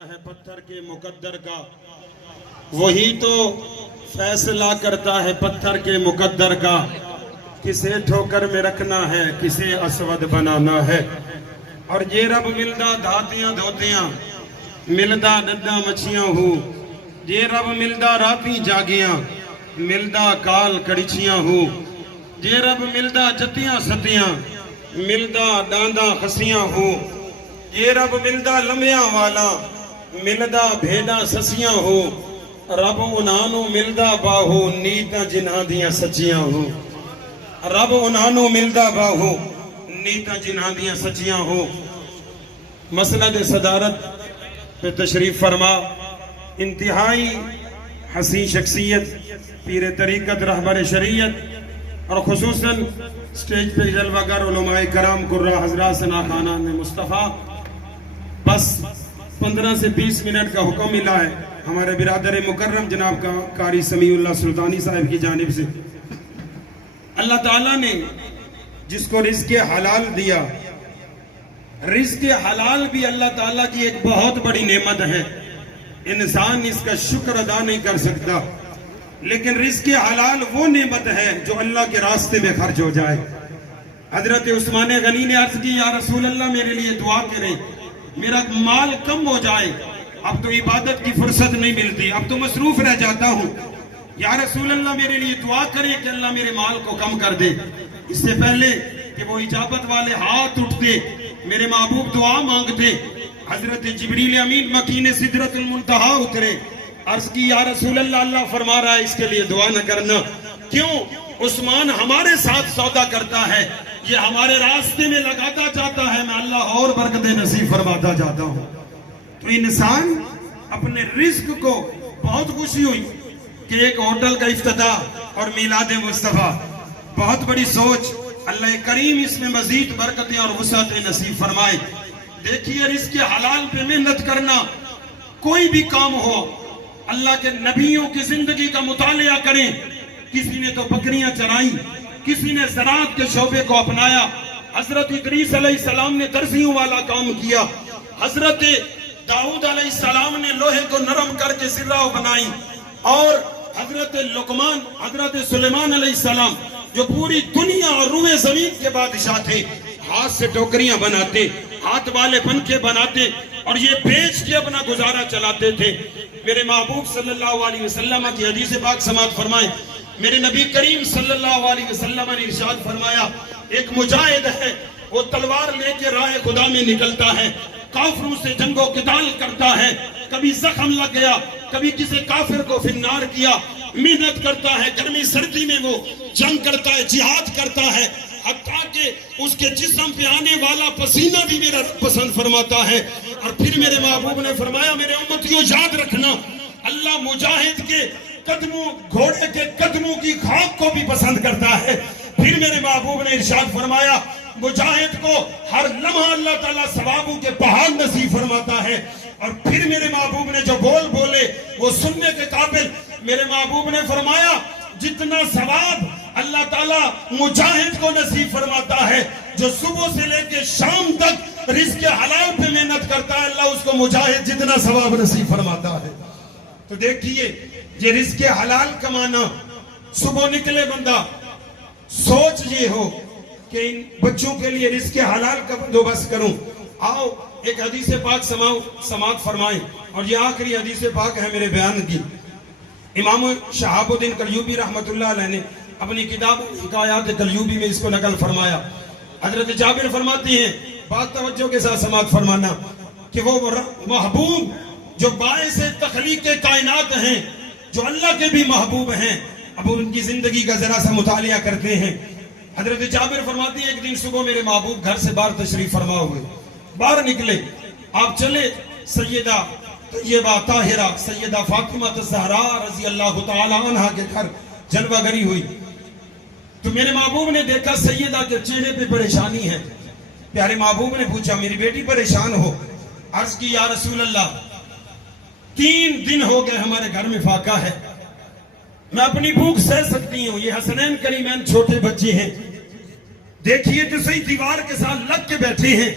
ہے پتھر کے مقدر کا، وہی تو فیصلہ کرتا ہے پتھر کے مقدر کا، کسے ٹھوکر میں رکھنا ہے کسے اسود بنانا ہے۔ اور یہ رب ملدہ دھاتیاں دھوتیاں، ملدہ ڈڈا مچھیاں ہو، یہ رب ملدہ راتی جاگیاں، ملدہ کال کڑچیاں ہو، یہ رب ملدہ جتیاں ستیاں، ملدہ ڈاندہ خسیاں ہو، یہ رب ملدہ لمحیاں والا، ملدہ بھیڑا سسیاں ہو، رب انہانو ملدہ باہو نیتا جنہاں دیاں سچیاں ہو، رب انہانو ملدہ باہو نیتا جنہاں دیاں سچیاں ہو۔ مسند صدارت پہ تشریف فرما انتہائی حسین شخصیت، پیر طریقت، رہبر شریعت، اور خصوصاً سٹیج پہ جلوہ گر علماء کرام قرہ حضرات ثنا خانان مصطفیٰ۔ بس 15 سے 20 منٹ کا حکم ملا ہے ہمارے برادر مکرم جناب کا قاری سمیع اللہ سلطانی صاحب کی جانب سے۔ اللہ تعالیٰ نے جس کو رزق حلال دیا، رزق حلال بھی اللہ تعالیٰ کی ایک بہت بڑی نعمت ہے، انسان اس کا شکر ادا نہیں کر سکتا، لیکن رزق حلال وہ نعمت ہے جو اللہ کے راستے میں خرچ ہو جائے۔ حضرت عثمان غنی نے عرض کی یا رسول اللہ میرے لیے دعا کریں، میرا مال کم ہو جائے، اب تو عبادت کی فرصت نہیں ملتی، اب تو مصروف رہ جاتا ہوں، یا رسول اللہ میرے لیے دعا کریں کہ اللہ میرے مال کو کم کر دے۔ اس سے پہلے کہ وہ اجابت والے ہاتھ اٹھتے، میرے محبوب دعا مانگتے، حضرت جبریل امین مکین سدرۃ المنتہا اترے، عرض کی یا رسول اللہ اللہ فرما رہا ہے اس کے لیے دعا نہ کرنا۔ کیوں؟ عثمان ہمارے ساتھ سودا کرتا ہے، یہ ہمارے راستے میں لگاتا جاتا ہے، میں اللہ اور برکت نصیب فرماتا جاتا ہوں۔ تو انسان اپنے رزق کو بہت خوشی ہوئی کہ ایک ہوٹل کا افتتاح اور میلاد مصطفیٰ، بہت بڑی سوچ، اللہ کریم اس میں مزید برکتیں اور وسعتیں نصیب فرمائے۔ دیکھیے رزق حلال پہ محنت کرنا، کوئی بھی کام ہو، اللہ کے نبیوں کی زندگی کا مطالعہ کریں۔ کسی نے تو بکریاں چرائیں، کسی نے زراعت کے شعبے کو اپنایا، حضرت ادریس علیہ السلام نے درزیوں والا کام کیا، حضرت داؤد علیہ السلام نے لوہے کو نرم کر کے زرہ بنائی، اور حضرت لقمان، حضرت سلیمان علیہ السلام جو پوری دنیا اور روئے زمین کے بادشاہ تھے، ہاتھ سے ٹوکریاں بناتے، ہاتھ والے پنکھے بناتے، اور یہ بیچ کے اپنا گزارا چلاتے تھے۔ میرے محبوب صلی اللہ علیہ وسلم کی حدیث پاک سماعت فرمائیں، میرے نبی کریم صلی اللہ علیہ وسلم نے ارشاد فرمایا ایک مجاہد ہے، وہ تلوار لے کے راہ خدا میں نکلتا ہے، کافروں سے جنگ و قتال کرتا ہے، کبھی زخم لگ گیا، کبھی کسی کافر کو فنار کیا، محنت کرتا ہے، گرمی سردی میں وہ جنگ کرتا ہے، جہاد کرتا ہے، حتیٰ کہ اس کے جسم پہ آنے والا پسینہ بھی میرا پسند فرماتا ہے۔ اور پھر میرے محبوب نے فرمایا میرے امتیوں یاد رکھنا، اللہ مجاہد کے قدموں، گھوڑے کے قدموں کی خاک کو بھی پسند کرتا ہے۔ پھر میرے محبوب نے ارشاد فرمایا مجاہد کو ہر لمحہ اللہ تعالیٰ ثوابوں کے پہاڑ نصیب فرماتا ہے۔ اور پھر میرے محبوب نے جو بول بولے وہ سننے کے قابل، میرے محبوب نے فرمایا جتنا ثواب اللہ تعالیٰ مجاہد کو نصیب فرماتا ہے، جو صبح سے لے کے شام تک رزق حلال پہ محنت کرتا ہے، اللہ اس کو مجاہد جتنا ثواب نصیب فرماتا ہے۔ تو دیکھیے یہ رزق حلال کمانا، صبح نکلے بندہ سوچ یہ ہو کہ ان بچوں کے لیے رزق حلال کا بندوبست کروں۔ آؤ ایک حدیث پاک سماعت فرمائیں، اور یہ آخری حدیث پاک ہے میرے بیان کی۔ امام شہاب الدین کلیوبی رحمت اللہ علیہ نے اپنی کتاب حکایات کلیوبی میں اس کو نقل فرمایا۔ حضرت جابر فرماتی ہیں، بات توجہ کے ساتھ سماعت فرمانا، کہ وہ محبوب جو باعث تخلیق کائنات ہیں، جو اللہ کے بھی محبوب ہیں، اب ان کی زندگی کا ذرا سا مطالعہ کرتے ہیں۔ حضرت جابر فرماتی ہیں ایک دن صبح میرے محبوب گھر سے باہر تشریف فرما ہوئے، باہر نکلے، آپ چلے سیدہ طیبہ طاہرہ سیدہ فاطمہ الزہراء رضی اللہ تعالی عنہ کے گھر جلوہ گری ہوئی، تو میرے محبوب نے دیکھا سیدہ کے چہرے پہ پریشانی ہے۔ پیارے محبوب نے پوچھا میری بیٹی پریشان ہو؟ عرض کی یا رسول اللہ 3 دن ہو گئے ہمارے گھر میں فاقہ ہے، میں اپنی بھوک سہ سکتی ہوں، یہ حسنین کریمین چھوٹے بچے ہیں، دیکھیے تو صحیح دیوار کے ساتھ لگ کے بیٹھے ہیں،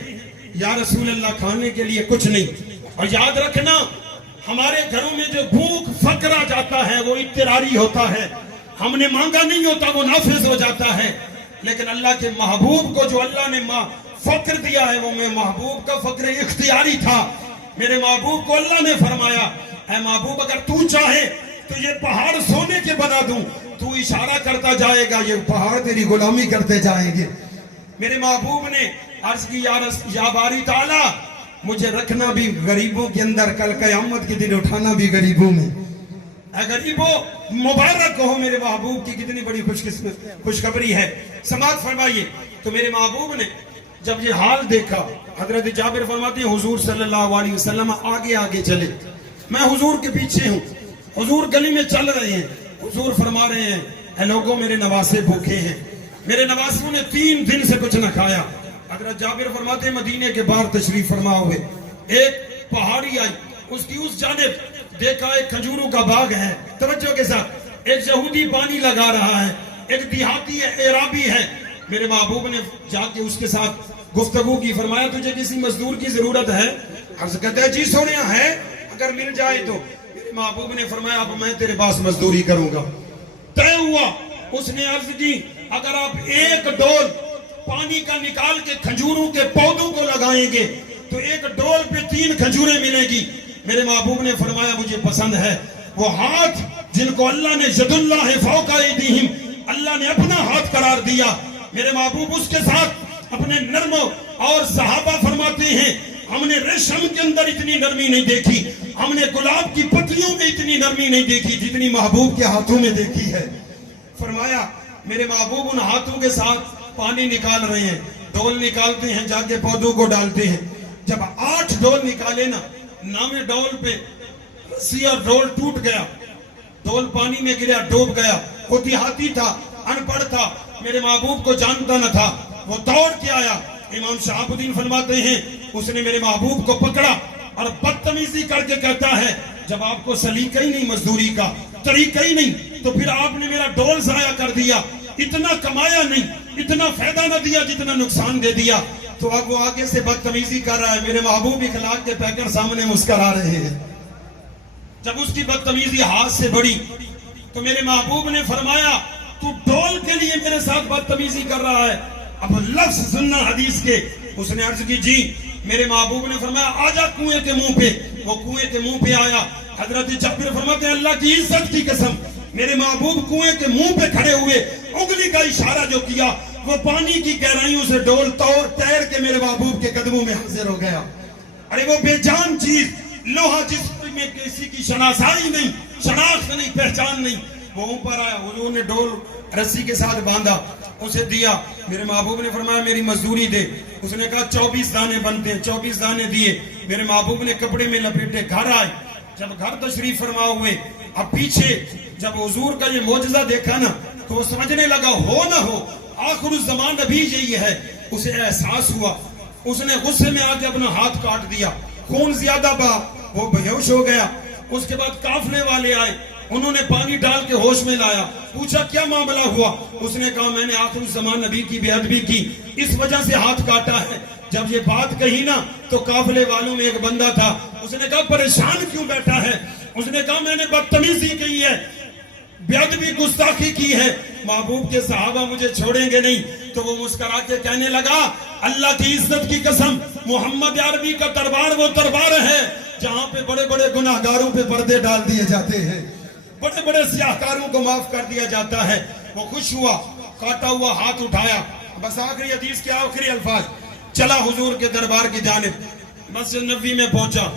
یا رسول اللہ کھانے کے لیے کچھ نہیں۔ اور یاد رکھنا ہمارے گھروں میں جو بھوک فقر آ جاتا ہے وہ اضطراری ہوتا ہے، ہم نے مانگا نہیں ہوتا وہ نافذ ہو جاتا ہے، لیکن اللہ کے محبوب کو جو اللہ نے فقر دیا ہے وہ میں محبوب کا فقر اختیاری تھا۔ میرے محبوب کو اللہ نے فرمایا اے محبوب اگر تو چاہے تو یہ پہاڑ سونے کے بنا دوں، تو اشارہ کرتا جائے گا یہ پہاڑ تیری غلامی کرتے جائیں گے۔ میرے محبوب نے عرض کی یا باری تعالی مجھے رکھنا بھی غریبوں کے اندر، کل قیامت کے دن اٹھانا بھی غریبوں میں۔ اے غریبوں مبارک ہو، میرے محبوب کی کتنی بڑی خوشخبری ہے۔ سماعت فرمائیے، تو میرے محبوب نے جب یہ حال دیکھا، حضرت جابر فرماتے ہیں حضور صلی اللہ علیہ وسلم آگے آگے چلے، میں حضور کے پیچھے ہوں، حضور گلی میں چل رہے ہیں، حضور فرما رہے ہیں اے لوگوں میرے نواسے بھوکے ہیں، میرے نواسوں نے 3 دن سے کچھ نہ کھایا۔ حضرت جابر فرماتے ہیں مدینے کے باہر تشریف فرما ہوئے، ایک پہاڑی آئی، اس کی اس جانب دیکھا ایک کھجوروں کا باغ ہے، توجہ کے ساتھ ایک یہودی پانی لگا رہا ہے، ایک دیہاتی ہے، اعرابی ہے۔ میرے محبوب نے جا کے اس کے ساتھ گفتگو کی، فرمایا تجھے کسی مزدور کی ضرورت ہے؟ عرض کرتا ہے جی سونیا ہے، اگر مل جائے تو۔ میرے محبوب نے فرمایا اب میں تیرے پاس مزدوری کروں گا۔ طے ہوا، اس نے عرض کی اگر آپ ایک ڈول پانی کا نکال کے کھجوروں کے پودوں کو لگائیں گے تو ایک ڈول پہ 3 کھجوریں ملے گی۔ میرے محبوب نے فرمایا مجھے پسند ہے وہ ہاتھ جن کو اللہ نے ید اللہ فوق ایدیہم، اللہ نے اپنا ہاتھ قرار دیا۔ میرے محبوب اس کے ساتھ اپنے نرم، اور صحابہ فرماتے ہیں ہم نے ریشم کے اندر اتنی نرمی نہیں دیکھی، ہم نے گلاب کی پتلیوں میں اتنی نرمی نہیں دیکھی جتنی محبوب کے ہاتھوں میں دیکھی ہے۔ فرمایا میرے محبوب ان ہاتھوں کے ساتھ پانی نکال رہے ہیں، ڈول نکالتے ہیں، جا کے پودوں کو ڈالتے ہیں۔ جب 8 ڈول نکالے نا، 9ویں ڈول پہ رسی اور ڈول ٹوٹ گیا، ڈول پانی میں گریا، ڈوب گیا۔ وہ دیہاتی تھا، ان پڑھ تھا، میرے محبوب کو جانتا نہ تھا، وہ دوڑ کے آیا۔ امام شہاب الدین فرماتے ہیں اس نے میرے محبوب کو پکڑا اور بدتمیزی کر کے کہتا ہے جب آپ کو سلیقہ ہی نہیں مزدوری کا، طریقہ ہی نہیں، تو پھر آپ نے میرا ڈول ضائع کر دیا، اتنا کمایا نہیں، اتنا فائدہ نہ دیا جتنا نقصان دے دیا۔ تو اب وہ آگے سے بدتمیزی کر رہا ہے، میرے محبوب اخلاق کے پیکر سامنے مسکرا رہے ہیں۔ جب اس کی بدتمیزی ہاتھ سے بڑی تو میرے محبوب نے فرمایا تو ڈول کے لیے میرے ساتھ بدتمیزی کر رہا ہے، اب لفظ سننا حدیث کے۔ اس نے عرض کی جی، میرے محبوب نے فرمایا آجا کنویں کے منہ پہ۔ وہ کنویں کے منہ پہ آیا۔ حضرت جابر فرماتے ہیں اللہ کی عزت کی قسم، میرے محبوب کنویں کے منہ پہ کھڑے ہوئے، انگلی کا اشارہ جو کیا وہ پانی کی گہرائیوں سے ڈول تیر کے میرے محبوب کے قدموں میں حاضر ہو گیا۔ ارے وہ بے جان چیز، لوہا جس میں کسی کی شناسائی نہیں، شناخت نہیں، پہچان نہیں، وہ اوپر آیا، حضور نے ڈول رسی کے ساتھ باندھا، اسے دیا۔ میرے محبوب نے فرمایا میری مزدوری دے۔ اس نے کہا 24 دانے بنتے ہیں، 24 دانے دیے۔ میرے محبوب نے کپڑے میں لپیٹے، گھر آئے۔ جب گھر تشریف فرما ہوئے، اب پیچھے جب حضور کا یہ معجزہ دیکھا نا تو وہ سمجھنے لگا ہو نہ ہو آخر الزمان نبی یہی ہے۔ اسے احساس ہوا، اس نے غصے میں آ کے اپنا ہاتھ کاٹ دیا، خون زیادہ بہا، وہ بے ہوش ہو گیا۔ اس کے بعد قافلے والے آئے، انہوں نے پانی ڈال کے ہوش میں لایا، پوچھا کیا معاملہ ہوا؟ اس نے کہا میں نے آخر الزمان نبی کی بے ادبی کی، اس وجہ سے ہاتھ کاٹا ہے۔ جب یہ بات کہی نا تو قافلے والوں میں ایک بندہ تھا، اس نے کہا پریشان کیوں بیٹھا ہے؟ اس نے کہا میں نے بدتمیزی کی ہے، بے ادبی گستاخی کی ہے، محبوب کے صحابہ مجھے چھوڑیں گے نہیں۔ تو وہ مسکرا کے کہنے لگا اللہ کی عزت کی قسم، محمد عربی کا دربار وہ دربار ہے جہاں پہ بڑے بڑے گناہگاروں پہ پردے ڈال دیے جاتے ہیں، بڑے بڑے سیاہکاروں کو معاف کر دیا جاتا ہے۔ وہ خوش ہوا، کاٹا ہوا ہاتھ اٹھایا، بس آخری حدیث کے آخری الفاظ، چلا حضور کے دربار کی جانب، مسجد نبوی میں پہنچا،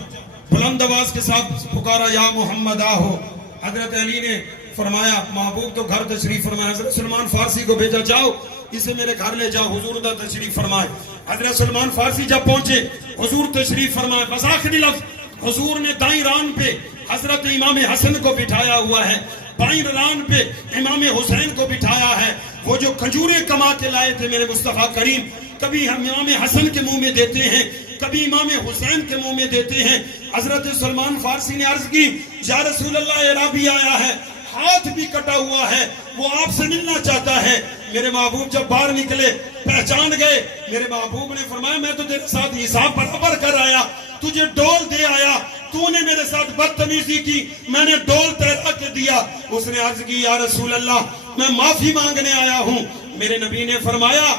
بلند آواز کے ساتھ پکارا یا محمد آہو۔ حضرت علی نے فرمایا محبوب تو گھر تشریف فرمایا، حضرت سلمان فارسی کو بھیجا جاؤ اسے میرے گھر لے جاؤ، حضور دا تشریف فرمائے۔ حضرت سلمان فارسی جب پہنچے حضور تشریف فرمائے، بس آخری لفظ، حضور نے دائیں ران پہ حضرت امام حسن کو بٹھایا ہوا ہے، بائیں ران پہ امام حسین کو بٹھایا ہے۔ وہ جو کھجوریں کما کے لائے تھے میرے مصطفیٰ کریم، کبھی ہم امام حسن کے منہ میں دیتے ہیں، کبھی امام حسین کے منہ میں دیتے ہیں۔ حضرت سلمان فارسی نے عرض کی یا رسول اللہ اعرابی آیا ہے، ہاتھ بھی کٹا ہوا ہے، وہ آپ سے ملنا چاہتا ہے۔ میرے محبوب جب باہر نکلے پہچان گئے، میرے محبوب نے فرمایا میں تو تیرے ساتھ حساب برابر کر آیا، تجھے ڈول دے آیا, تو نے میرے ساتھ بدتمیزی کی, میں نے ڈول تیرا کے دیا. اس نے عرض کی یا رسول اللہ میں معافی مانگنے آیا ہوں. میرے نبی نے فرمایا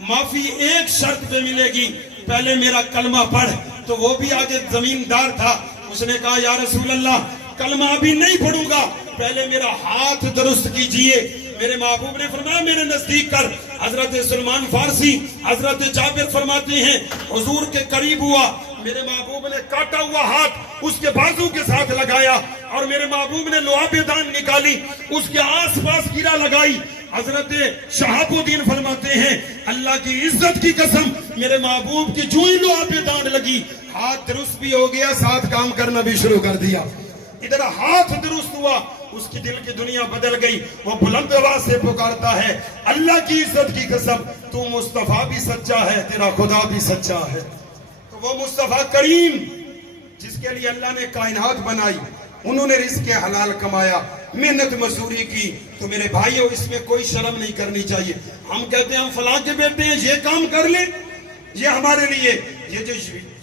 معافی ایک شرط پہ ملے گی, پہلے میرا کلمہ پڑھ. تو وہ بھی آگے زمیندار تھا, اس نے کہا یا رسول اللہ کلمہ ابھی نہیں پڑھوں گا, پہلے میرا ہاتھ درست کیجئے. میرے محبوب نے فرمایا میرے نزدیک کر. حضرت سلمان فارسی حضرت جابر فرماتے ہیں حضور کے قریب ہوا, میرے محبوب نے کاٹا ہوا ہاتھ اس کے بازو کے ساتھ لگایا, اور میرے محبوب نے لعاب دان نکالی اس کے آس پاس گرا لگائی. حضرت شہاب الدین فرماتے ہیں اللہ کی عزت کی قسم میرے محبوب کی جو ہی لعاب دان لگی ہاتھ درست بھی ہو گیا, ساتھ کام کرنا بھی شروع کر دیا. ادھر ہاتھ درست ہوا, اس کی دل کی دنیا بدل گئی. وہ بلند آواز سے پکارتا ہے اللہ کی عزت کی قسم تو مصطفیٰ بھی سچا ہے, تیرا خدا بھی سچا ہے. تو وہ مصطفیٰ کریم جس کے لیے اللہ نے کائنات بنائی, انہوں نے رزق حلال کمایا, محنت مزدوری کی. تو میرے بھائیوں اس میں کوئی شرم نہیں کرنی چاہیے. ہم کہتے ہیں ہم فلاں کے بیٹے ہیں یہ کام کر لیں, یہ ہمارے لیے یہ جو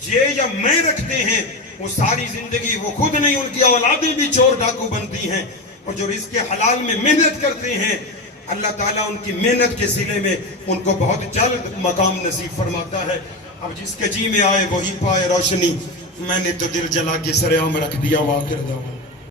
یہ یا میں رکھتے ہیں وہ ساری زندگی وہ خود نہیں, ان کی اولادیں بھی چور ڈاکو بنتی ہیں. اور جو رزق حلال میں محنت کرتے ہیں اللہ تعالیٰ ان کی محنت کے صلے میں ان کو بہت جلد مقام نصیب فرماتا ہے. اب جس کے جی میں آئے وہی پائے روشنی, میں نے تو دل جلا کے سر عام رکھ دیا. واخر دعوانا